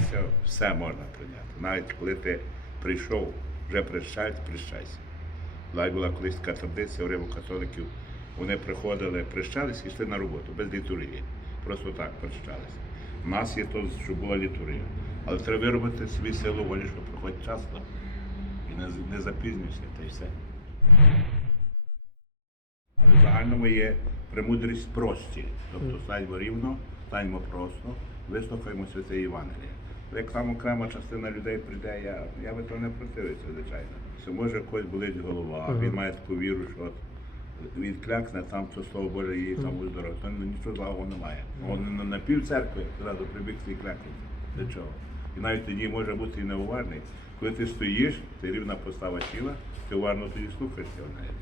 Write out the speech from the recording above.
хрещення все можна прийняти. Навіть коли ти прийшов, вже прищають, прищайся. Навіть була колись така традиція у римокатоликів. Вони приходили, прищалися і йшли на роботу без літургії. Просто так прищалися. У нас є то, що була літургія. Але треба виробити собі силу волі, що приходить час і не, не запізнюйся, та й все. Але в загальному є премудрість прості. Тобто станьмо рівно, станьмо просто, вислухаємо святе Євангеліє. Як там окрема частина людей прийде, я, я би то не противився, звичайно. Що може когось болить голова, а він має таку віру, що от він клякне, там то слово Боже її там виздоров, то нічого злого немає. Он на, на пів церкви зразу прибіг і клякнути. Для чого? І навіть тоді може бути і неуважний. Коли ти стоїш, ти рівна постава тіла, ти уважно тоді слухаєш Євангелія.